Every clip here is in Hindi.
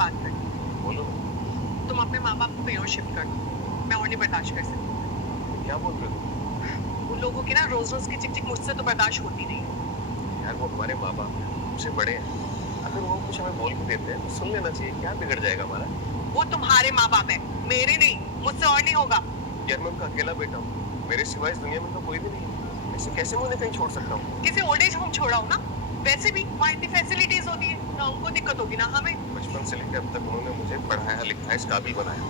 बात करनी है। बोलो। तुम अपने माँ बाप को कहीं और शिफ्ट कर दो, मैं और नहीं बर्दाश्त कर सकती। क्या बोल रहे हो? उन लोगों की ना रोज रोज की चिक चिक मुझसे तो बर्दाश्त होती नहीं है। यार वो हमारे माँ बाप हैं, हमसे बड़े हैं। अगर वो कुछ हमें बोल भी देते हैं तो सुन लेना चाहिए, क्या बिगड़ जाएगा हमारा? वो तुम्हारे माँ बाप है, मेरे नहीं, मुझसे और नहीं होगा। यार मैं उनका अकेला बेटा हूँ, मेरे सिवा इस दुनिया में तो कोई भी नहीं है। ऐसे कैसे मैं उन्हें कहीं छोड़ सकता हूँ? किसी ओल्ड एज होम छोड़ा हो ना, वैसे भी वहाँ इतनी फैसिलिटीज होती है, ना उनको दिक्कत होगी ना हमें। बचपन से लेकर अब तक उन्होंने मुझे पढ़ाया लिखाया, इस काबिल बनाया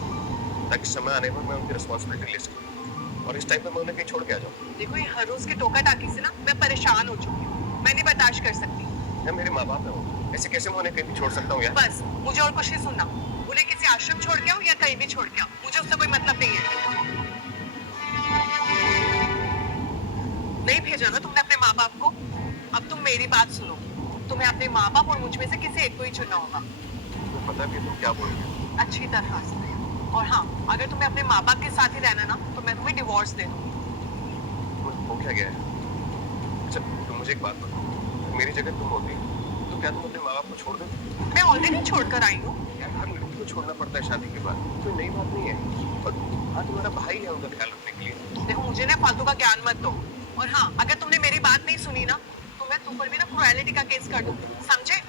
ताकि समय आने पर मैं उनकी रिस्पॉन्सिबिलिटी ले सकूं। और इस टाइम पे मैं उन्हें कहीं छोड़ के आ जाऊँ? देखो ये हर रोज की टोका टाकी से ना मैं परेशान हो चुकी हूँ, मैं नहीं बर्दाश्त कर सकती। यार मेरे माँ बाप है वो, ऐसे कैसे मैं उन्हें कहीं भी छोड़ सकता हूँ यार? बस मुझे और कुछ नहीं सुनना, उन्हें किसी आश्रम छोड़ के आओ या कहीं भी छोड़ के आओ, मुझे उससे कोई मतलब नहीं है। नहीं भेजा ना तुमने अपने माँ बाप को, अब तुम मेरी बात सुनो, तुम्हें अपने माँ बाप और मुझ में से किसी एक को ही चुनना होगा। तुम्हें पता भी है तुम क्या बोल रहे हो? अच्छी तरह से। और हाँ, अगर तुम्हें अपने माँ बाप के साथ ही रहना ना तो मैं तुम्हें डिवोर्स दे दूंगी। तुम्हें हो क्या गया है? अच्छा तुम मुझे एक बात बताओ, मेरी जगह तुम होती तो क्या तुम अपने माँ बाप को छोड़ देते? मैं ऑलरेडी छोड़कर आई हूँ। यार हर लड़की को छोड़ना पड़ता है शादी के बाद, कोई नई बात नहीं है। और हाँ तुम्हारा भाई है उनका ख्याल रखने के लिए। देखो मुझे ना फालतू का ज्ञान मत दो। और हाँ, अगर तुमने मेरी बात नहीं सुनी ना तो मैं तुम पर भी ना क्रुएलिटी का केस कर दूंगी, समझे?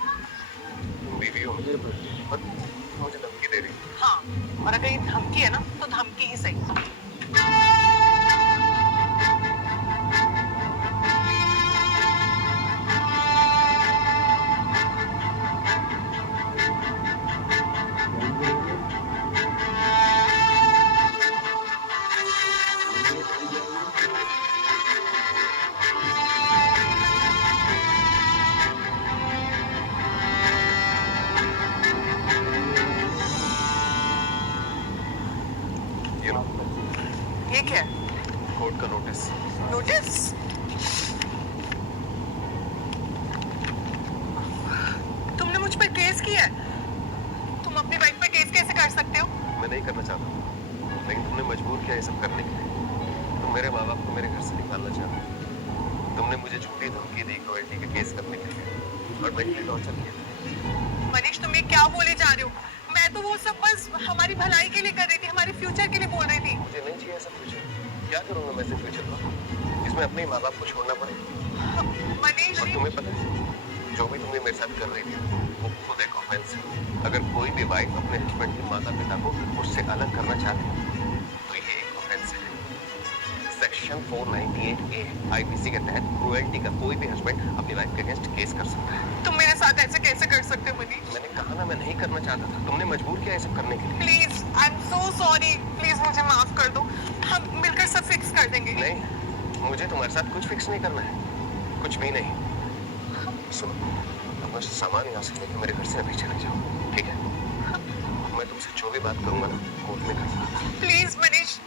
तुम बीवी हो मुझे और तुम मुझे धमकी दे रही हो। हाँ, और अगर ये धमकी है ना तो धमकी ही सही। ये लो, ये क्या है? कोर्ट का नोटिस। नोटिस? तुमने मुझ पर केस किया है? तुम अपनी वाइफ पर केस कैसे कर सकते हो? मैं नहीं करना चाहता, लेकिन तुमने मजबूर किया ये सब करने के लिए। तुम मेरे माँ बाप को मेरे घर से निकालना चाहते हो। तुमने मुझे झूठी धमकी दी क्रुएल्टी के केस करने के लिए और मेरे लिए टॉर्चर किया। मनीष तुम ये क्या बोले जा रहे हो? मैं तो वो सब बस हमारी भलाई के लिए कर रही थी, हमारे फ्यूचर के लिए बोल रही थी। मुझे नहीं चाहिए ऐसा फ्यूचर। क्या करूंगा मैं ऐसे फ्यूचर का जिसमें अपने माँ बाप को छोड़ना पड़े? मनीष और तुम्हें पता है जो भी तुमने मेरे साथ कर रही थी वो खुद एक ऑफेंस है। अगर कोई भी वाइफ अपने हस्बैंड के माता पिता को उससे अलग करना चाहती है तो ये एक ऑफेंस है। सेक्शन 498A आईपीसी के तहत क्रुएल्टी का कोई भी हस्बैंड अपनी वाइफ के अगेंस्ट केस कर सकता है। तुम मेरे साथ ऐसे कैसे कर सकते हो मनीष? मैंने कहा ना मैं नहीं करना चाहता था, तुमने मजबूर किया ये सब करने के लिए। Please I am so sorry, please मुझे माफ कर दो, हम मिलकर सब फिक्स कर देंगे। नहीं, मुझे तुम्हारे साथ कुछ फिक्स नहीं करना है, कुछ भी नहीं। सुनो, अपना सामान यहाँ से लेकर मेरे घर से अभी चले जाओ, ठीक है? मैं तुमसे जो भी बात करूंगा ना कोर्ट में करूंगा। प्लीज मनीष